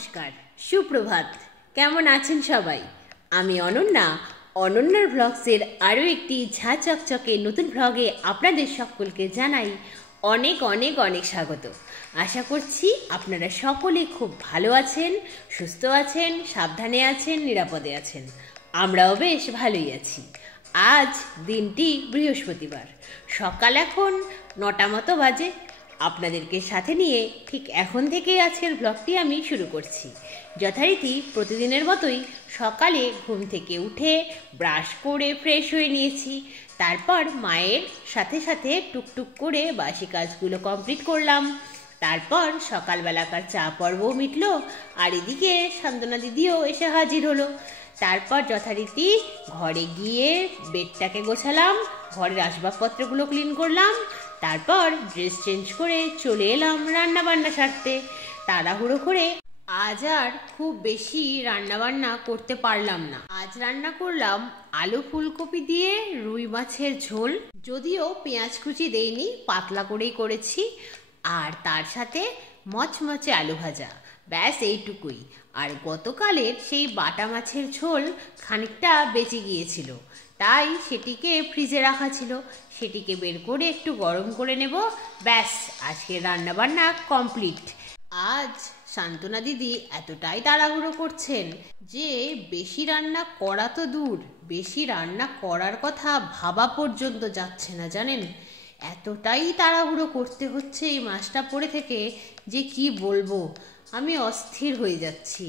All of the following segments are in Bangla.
নমস্কার, সুপ্রভাত। কেমন আছেন সবাই? আমি অনন্যা, অনন্যার ব্লগসের আরও একটি ঝা চকচকে নতুন ব্লগে আপনাদের সকলকে জানাই অনেক অনেক অনেক স্বাগত। আশা করছি আপনারা সকলে খুব ভালো আছেন, সুস্থ আছেন, সাবধানে আছেন, নিরাপদে আছেন। আমরাও বেশ ভালোই আছি। আজ দিনটি বৃহস্পতিবার, সকাল এখন 9টা মতো বাজে। আপনাদেরকে সাথে নিয়ে ঠিক এখন থেকেই আজকের ব্লগটি আমি শুরু করছি। যথারীতি প্রতিদিনের মতোই সকালে ঘুম থেকে উঠে ব্রাশ করে ফ্রেশ হয়ে নিয়েছি। তারপর মায়ের সাথে সাথে টুকটুক করে বাসি কাজগুলো কমপ্লিট করলাম। তারপর সকালবেলাকার চা পর্বও মিটলো, আর এদিকে সান্ত্বনা দিদিও এসে হাজির হলো। তারপর যথারীতি ঘরে গিয়ে বেডটাকে গোছালাম, ঘরের আসবাবপত্রগুলো ক্লিন করলাম। তারপর ড্রেস চেঞ্জ করে চলে এলাম রান্না বান্না সারতে। তাড়াহুড়ো করে আজ আর খুব বেশি রান্নাবান্না করতে পারলাম না। আজ রান্না করলাম আলু ফুলকপি দিয়ে রুই মাছের ঝোল, যদিও পেঁয়াজ কুচি দেইনি, পাতলা করেই করেছি। আর তার সাথে মচমচে আলু ভাজা, ব্যাস এইটুকুই। আর গতকালের সেই বাটা মাছের ঝোল খানিকটা বেঁচে গিয়েছিল, তাই সেটিকে ফ্রিজে রাখা ছিল, সেটিকে বের করে একটু গরম করে নেব। ব্যাস, আজকের রান্নাবান্না কমপ্লিট। আজ সান্ত্বনা দিদি এতটাই তাড়াহুড়ো করছেন যে বেশি রান্না করা তো দূর, বেশি রান্না করার কথা ভাবা পর্যন্ত যাচ্ছে না, জানেন। এতটাই তাড়াহুড়ো করতে হচ্ছে এই মাসটা পড়ে থেকে যে কি বলবো, আমি অস্থির হয়ে যাচ্ছি।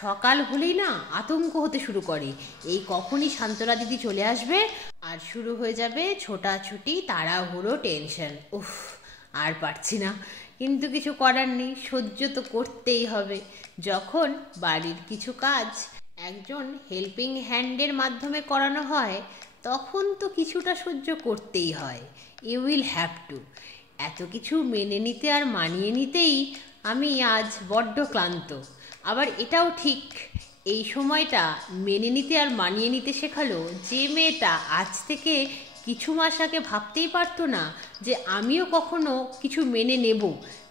সকাল হলেই না আতঙ্ক হতে শুরু করে, এই কখনই সান্ত্বনা দিদি চলে আসবে আর শুরু হয়ে যাবে ছোটাছুটি, তাড়াহুড়ো, টেনশন। উফ, আর পারছি না, কিন্তু কিছু করার নেই, সহ্য তো করতেই হবে। যখন বাড়ির কিছু কাজ একজন হেল্পিং হ্যান্ডের মাধ্যমে করানো হয়, তখন তো কিছুটা সহ্য করতেই হয়। You will have to. এত কিছু মেনে নিতে আর মানিয়ে নিতেই আমি আজ বড্ড ক্লান্ত। আবার এটাও ঠিক, এই সময়টা মেনে নিতে আর মানিয়ে নিতে শেখালো যে মেয়েটা আজ থেকে কিছু মাস আগে ভাবতেই পারতো না যে আমিও কখনো কিছু মেনে নেব।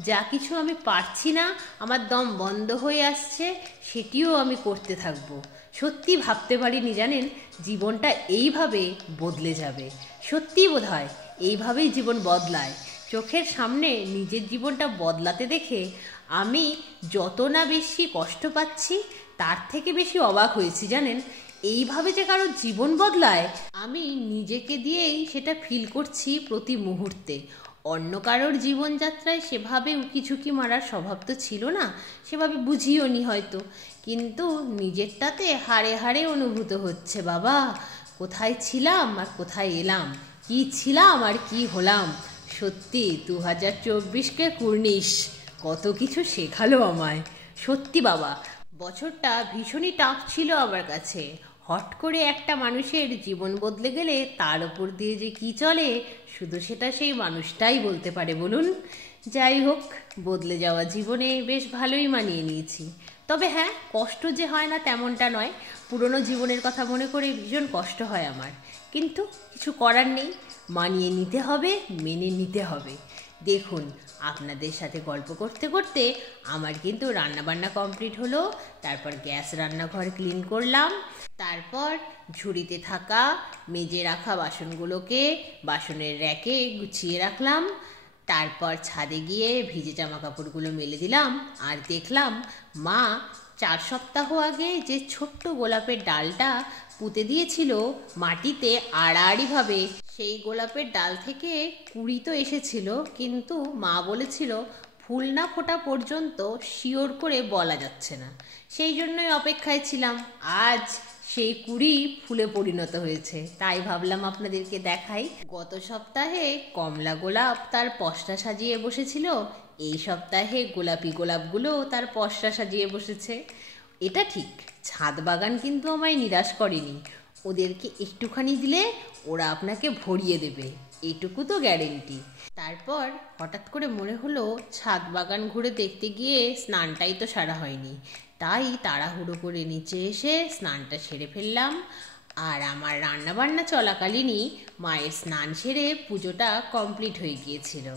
যা কিছু আমি পারছি না, আমার দম বন্ধ হয়ে আসছে, সেটিও আমি করতে থাকবো। সত্যি ভাবতে পারিনি, জানেন, জীবনটা এইভাবে বদলে যাবে। সত্যি বোধহয় এইভাবেই জীবন বদলায়। চোখের সামনে নিজের জীবনটা বদলাতে দেখে আমি যত না বেশি কষ্ট পাচ্ছি, তার থেকে বেশি অবাক হয়েছি, জানেন। এইভাবে যে কারোর জীবন বদলায়, আমি নিজেকে দিয়েই সেটা ফিল করছি প্রতি মুহূর্তে। অন্য কারোর জীবনযাত্রায় সেভাবে উকিঝুঁকি মারার স্বভাব তো ছিল না, সেভাবে বুঝিও নি হয়তো, কিন্তু নিজেরটাতে হাড়ে হাড়ে অনুভূত হচ্ছে, বাবা কোথায় ছিলাম আর কোথায় এলাম, কি ছিলাম আর কি হলাম। সত্যি 2024কে কুর্নিশ কত কিছু শেখালো আমায়। সত্যি বাবা, বছরটা ভীষণই টাফ ছিল আমার কাছে। হট করে একটা মানুষের জীবন বদলে গেলে তার ওপর দিয়ে যে কি চলে, শুধু সেটা সেই মানুষটাই বলতে পারে, বলুন। যাই হোক, বদলে যাওয়া জীবনে বেশ ভালোই মানিয়ে নিয়েছি। তবে হ্যাঁ, কষ্ট যে হয় না তেমনটা নয়, পুরনো জীবনের কথা মনে করে ভীষণ কষ্ট হয় আমার, কিন্তু কিছু করার নেই, মানিয়ে নিতে হবে, মেনে নিতে হবে। দেখুন, আপনাদের সাথে গল্প করতে করতে আমার কিন্তু রান্নাবান্না কমপ্লিট হলো। তারপর গ্যাস রান্নাঘর ক্লিন করলাম। তারপর ঝুড়িতে থাকা মেজে রাখা বাসনগুলোকে বাসনের র্যাকে গুছিয়ে রাখলাম। তারপর ছাদে গিয়ে ভিজে জামা কাপড়গুলো মেলে দিলাম। আর দেখলাম মা 4 সপ্তাহ আগে যে ছোট্ট গোলাপের ডালটা পুঁতে দিয়েছিল মাটিতে আড়াআড়িভাবে, সেই গোলাপের ডাল থেকে কুঁড়ি তো এসেছিল, কিন্তু মা বলেছিল ফুল না ফোটা পর্যন্ত শিওর করে বলা যাচ্ছে না। সেই জন্যই অপেক্ষায় ছিলাম। আজ সেই কুঁড়ি ফুলে পরিণত হয়েছে, তাই ভাবলাম আপনাদেরকে দেখাই। গত সপ্তাহে কমলা গোলাপ তার পসরা সাজিয়ে বসেছিল, এই সপ্তাহে গোলাপি গোলাপগুলো তার পসরা সাজিয়ে বসেছে। এটা ঠিক, ছাদ বাগান কিন্তু আমায় নিরাশ করেনি। ওদেরকে একটুখানি দিলে ওরা আপনাকে ভরিয়ে দেবে, এটুকু তো গ্যারেন্টি। তারপর হঠাৎ করে মনে হলো ছাদ বাগান ঘুরে দেখতে গিয়ে স্নানটাই তো সারা হয়নি, তাই তাড়াহুড়ো করে নিচে এসে স্নানটা সেরে ফেললাম। আর আমার রান্নাবান্না চলাকালীনই মায়ের স্নান সেরে পুজোটা কমপ্লিট হয়ে গিয়েছিল।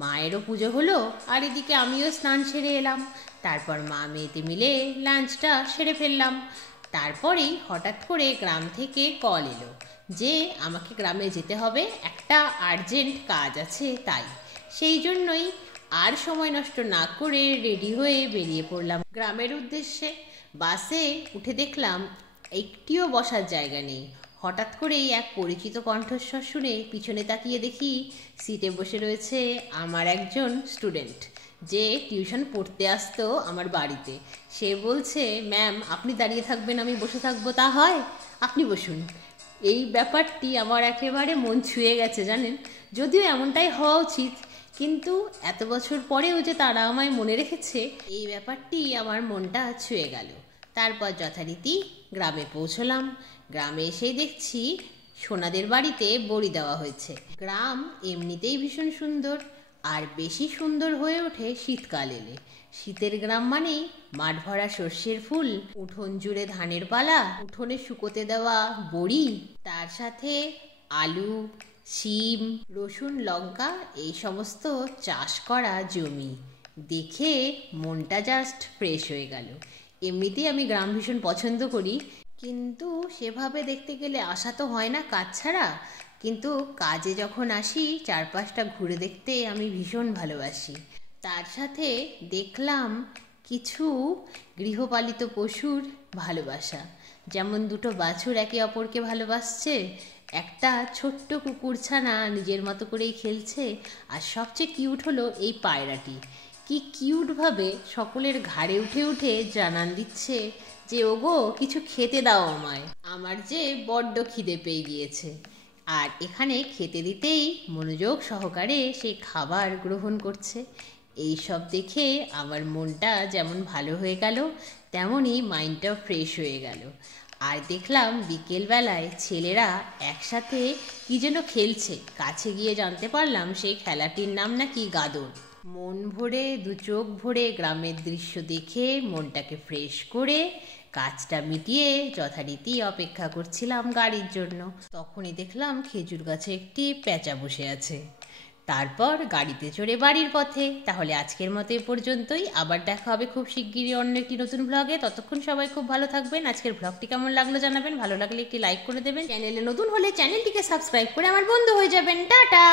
মায়েরও পুজো হলো আর এদিকে আমিও স্নান সেরে এলাম। তারপর মা মেয়েতে মিলে লাঞ্চটা সেরে ফেললাম। তারপরেই হঠাৎ করে গ্রাম থেকে কল এলো যে আমাকে গ্রামে যেতে হবে, একটা আর্জেন্ট কাজ আছে। তাই সেই জন্যই আর সময় নষ্ট না করে রেডি হয়ে বেরিয়ে পড়লাম গ্রামের উদ্দেশ্যে। বাসে উঠে দেখলাম একটিও বসার জায়গা নেই। হঠাৎ করেই এক পরিচিত কণ্ঠস্বর শুনে পিছনে তাকিয়ে দেখি সিটে বসে রয়েছে আমার একজন স্টুডেন্ট, যে টিউশন পড়তে আসতো আমার বাড়িতে। সে বলছে, ম্যাম আপনি দাঁড়িয়ে থাকবেন, আমি বসে থাকবো, তা হয়? আপনি বসুন। এই ব্যাপারটি আমার একেবারে মন ছুঁয়ে গেছে জানেন। যদিও এমনটাই হওয়া উচিত, কিন্তু এত বছর পরেও যে তারা আমায় মনে রেখেছে, এই ব্যাপারটি আমার মনটা ছুঁয়ে গেল। তারপর যথারীতি গ্রামে পৌঁছলাম। গ্রামে এসেই দেখছি সোনাদের বাড়িতে বড়ি দেওয়া হয়েছে। গ্রাম এমনিতেই ভীষণ সুন্দর, আর বেশি সুন্দর হয়ে ওঠে শীতকাল এলে। শীতের গ্রাম মানেই মাঠ ভরা সর্ষের ফুল, উঠোন জুড়ে ধানের পালা, উঠোনে শুকোতে দেওয়া বড়ি, তার সাথে আলু, শিম, রসুন, লঙ্কা, এই সমস্ত চাষ করা জমি। দেখে মনটা জাস্ট ফ্রেশ হয়ে গেল। এমনিতেই আমি গ্রাম ভীষণ পছন্দ করি, কিন্তু সেভাবে দেখতে গেলে আসা তো হয় না কাজ ছাড়া। কিন্তু কাজে যখন আসি চারপাশটা ঘুরে দেখতে আমি ভীষণ ভালোবাসি। তার সাথে দেখলাম কিছু গৃহপালিত পশুর ভালোবাসা, যেমন দুটো বাছুর একে অপরকে ভালোবাসছে, একটা ছোট্ট কুকুরছানা নিজের মতো করেই খেলছে, আর সবচেয়ে কিউট হলো এই পায়রাটি। কি কিউটভাবে সকলের ঘাড়ে উঠে উঠে জানান দিচ্ছে যে ওগো কিছু খেতে দাও আমায়, আমার যে বড্ড খিদে পেয়ে গিয়েছে। আর এখানে খেতে দিতেই মনোযোগ সহকারে সে খাবার গ্রহণ করছে। এই সব দেখে আমার মনটা যেমন ভালো হয়ে গেল, তেমনই মাইন্ডটাও ফ্রেশ হয়ে গেল। আর দেখলাম বিকেলবেলায় ছেলেরা একসাথে কি যেন খেলছে। কাছে গিয়ে জানতে পারলাম সেই খেলাটির নাম নাকি গাদর। মন ভরে, দু চোখ ভরে গ্রামের দৃশ্য দেখে মনটাকে ফ্রেশ করে কাজটা মিটিয়ে যথারীতি অপেক্ষা করছিলাম গাড়ির জন্য। তখনই দেখলাম খেজুর গাছে একটি পেঁচা বসে আছে। তারপর গাড়িতে চড়ে বাড়ির পথে। তাহলে আজকের মতো এ পর্যন্তই। আবার দেখা হবে খুব শিগগিরই অন্য একটি নতুন ব্লগে। ততক্ষণ সবাই খুব ভালো থাকবেন। আজকের ব্লগটি কেমন লাগলো জানাবেন, ভালো লাগলে একটি লাইক করে দেবেন, চ্যানেলে নতুন হলে চ্যানেলটিকে সাবস্ক্রাইব করে আমার বন্ধু হয়ে যাবেন। টাটা।